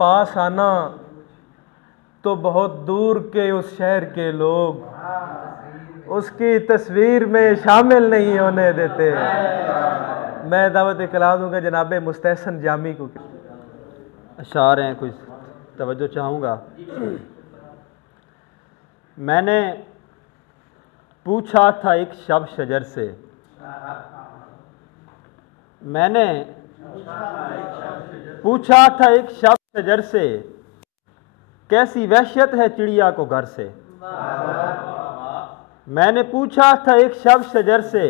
पास आना तो बहुत दूर के उस शहर के लोग उसकी तस्वीर में शामिल नहीं होने देते। मैं दावत कलाम दूंगा जनाब मुस्तहसन जामी को। अशार हैं, कुछ तवज्जो चाहूँगा। मैंने पूछा था एक शब शजर से, मैंने पूछा था एक शब शजर से, कैसी वहशत है चिड़िया को घर से। मैंने पूछा था एक शब शजर से,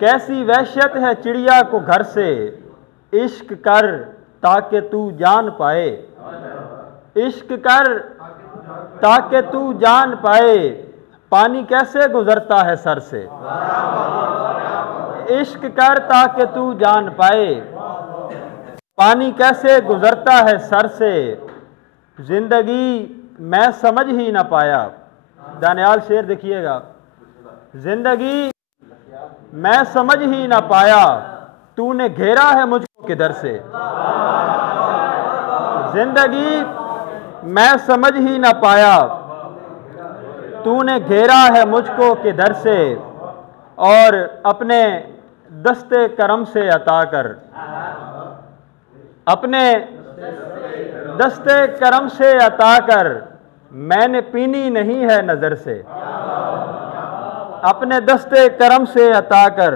कैसी वहशत है चिड़िया को घर से। इश्क कर ताकि तू जान पाए, इश्क कर ताकि तू जान पाए, पानी कैसे गुजरता है सर से। इश्क कर ताकि तू जान पाए, पानी कैसे गुजरता है सर से। जिंदगी मैं समझ ही ना पाया, दानियाल शेर देखिएगा। जिंदगी मैं समझ ही ना पाया, तूने घेरा है मुझको किधर से। जिंदगी मैं समझ ही ना पाया, तूने घेरा है मुझको किधर से। और अपने दस्ते करम से अता कर, अपने दस्ते करम से अता कर, मैंने पीनी नहीं है नजर से। अपने दस्ते करम से अता कर,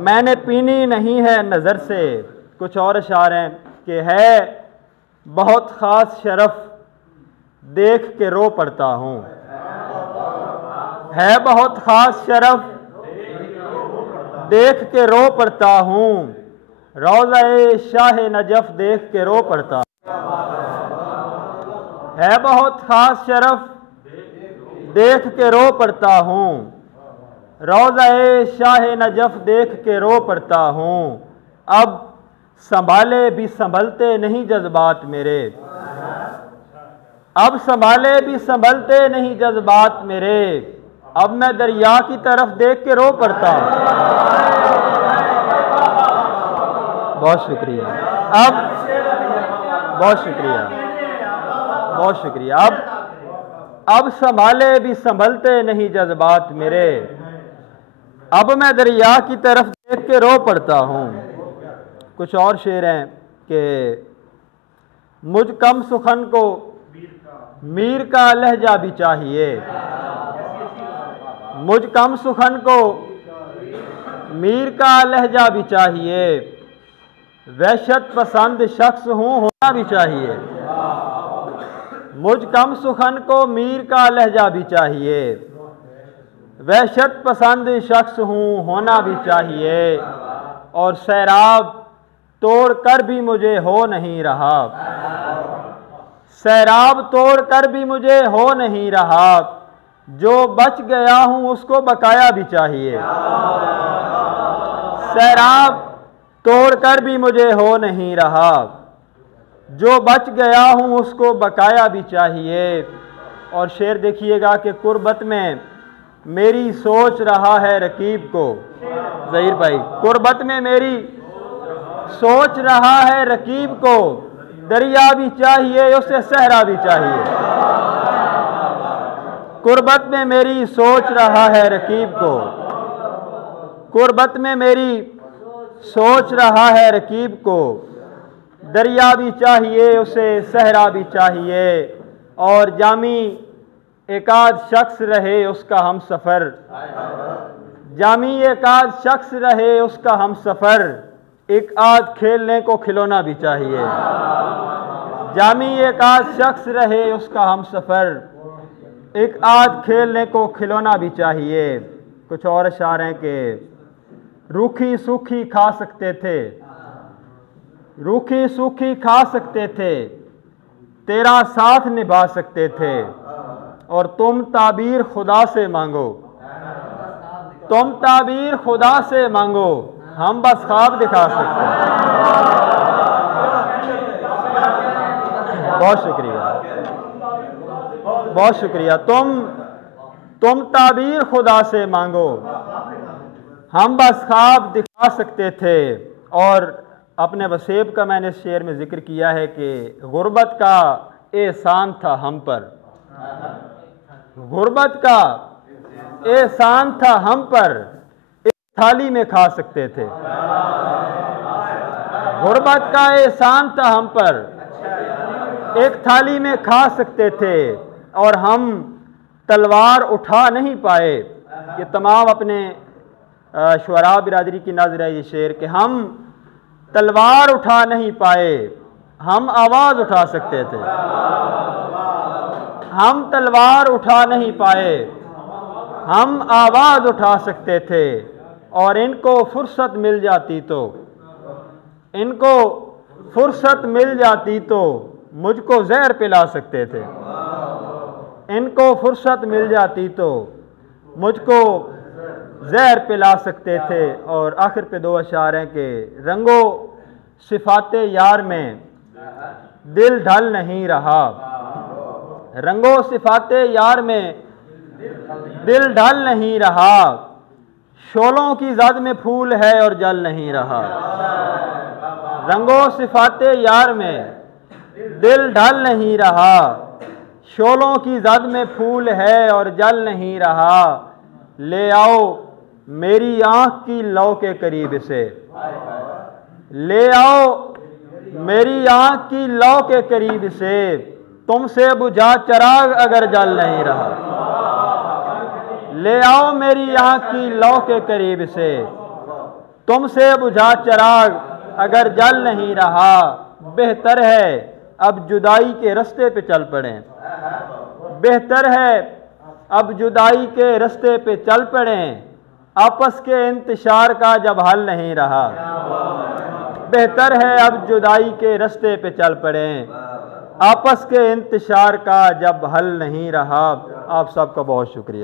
मैंने पीनी नहीं है नजर से। कुछ और अशार हैं कि है बहुत खास शरफ देख के रो पड़ता हूँ। है बहुत खास शरफ देख के रो पड़ता हूँ, रोज़ा-ए शाह नजफ देख के रो पड़ता। है बहुत खास शरफ देख के रो पड़ता हूँ, रोज़ा-ए शाह नजफ देख के रो पड़ता हूँ। अब संभाले भी संभलते नहीं जज्बात मेरे, अब संभाले भी संभलते नहीं जज्बात मेरे। अब मैं दरिया की तरफ देख के रो पड़ता हूँ। बहुत शुक्रिया। अब बहुत शुक्रिया, बहुत शुक्रिया। अब संभाले भी संभलते नहीं जज्बात मेरे, अब मैं दरिया की तरफ देख के रो पड़ता हूँ। कुछ और शेर हैं कि मुझ कम सुखन को मीर का लहजा भी चाहिए। मुझ कम सुखन को मीर का लहजा भी चाहिए, वहशत पसंद शख्स हूँ होना भी चाहिए। मुझ कम सुखन को मीर का लहजा भी चाहिए, वहशत पसंद शख्स हूँ होना भी चाहिए। और सैराब तोड़ कर भी मुझे हो नहीं रहा, सैराब तोड़ कर भी मुझे हो नहीं रहा, जो बच गया हूँ उसको बकाया भी चाहिए। सैराब तोड़ कर भी मुझे हो नहीं रहा, जो बच गया हूँ उसको बकाया भी चाहिए। और शेर देखिएगा कि कुर्बत में मेरी सोच रहा है रकीब को। ज़हीर भाई, कुर्बत में मेरी सोच रहा है रकीब को, दरिया भी चाहिए उसे सहरा भी चाहिए। कुर्बत में मेरी सोच रहा है रकीब को, कुर्बत में मेरी सोच रहा है रकीब को, दरिया भी चाहिए उसे सहरा भी चाहिए। और जामी एक आध शख्स रहे उसका हम सफ़र, जामी एक आध शख्स रहे उसका हम सफ़र, एक आध खेलने को खिलौना भी चाहिए। जामी एक आध शख्स रहे उसका हम सफ़र, एक आध खेलने को खिलौना भी चाहिए। कुछ और अशार हैं कि रूखी सूखी खा सकते थे, रूखी सूखी खा सकते थे, तेरा साथ निभा सकते थे। और तुम ताबीर खुदा से मांगो, तुम ताबीर खुदा से मांगो, हम बस ख्वाब दिखा सकते हैं। बहुत शुक्रिया, बहुत शुक्रिया। तुम ताबीर खुदा से मांगो, हम बस ख्वाब दिखा सकते थे। और अपने वसेब का मैंने इस शेर में जिक्र किया है कि गुर्बत का एहसान था हम पर, गुर्बत का एहसान था हम पर, एक थाली में खा सकते थे। गुर्बत का एहसान था हम पर, एक थाली में खा सकते थे, और हम तलवार उठा नहीं पाए। ये तमाम अपने शुअरा बिरादरी की नज़र है ये शेर कि हम तलवार उठा नहीं पाए, हम आवाज़ उठा सकते थे। हम तलवार उठा नहीं पाए, हम आवाज़ उठा सकते थे, और इनको फुर्सत मिल जाती तो, इनको फुर्सत मिल जाती तो मुझको जहर पिला सकते थे। इनको फुर्सत मिल जाती तो मुझको जहर पिला सकते थे। और आखिर पे 2 अशार हैं कि रंगो सिफाते यार में दिल ढल नहीं रहा, रंगो सिफाते यार में दिल ढल नहीं रहा, शोलों की जद में फूल है और जल नहीं रहा। रंगो सिफाते यार में दिल ढल नहीं रहा, शोलों की जद में फूल है और जल नहीं रहा। ले आओ मेरी आंख की लौ के करीब से, ले आओ मेरी आंख की लौ के करीब से, तुमसे बुझा चराग अगर जल नहीं रहा। ले आओ मेरी आंख की लौ के करीब से, तुमसे बुझा चराग अगर जल नहीं रहा। बेहतर है अब जुदाई के रास्ते पे चल पड़ें, बेहतर है अब जुदाई के रास्ते पे चल पड़ें, आपस के इंतशार का जब हल नहीं रहा। बेहतर है अब जुदाई के रास्ते पे चल पड़ें, आपस के इंतशार का जब हल नहीं रहा। आप सबका बहुत शुक्रिया।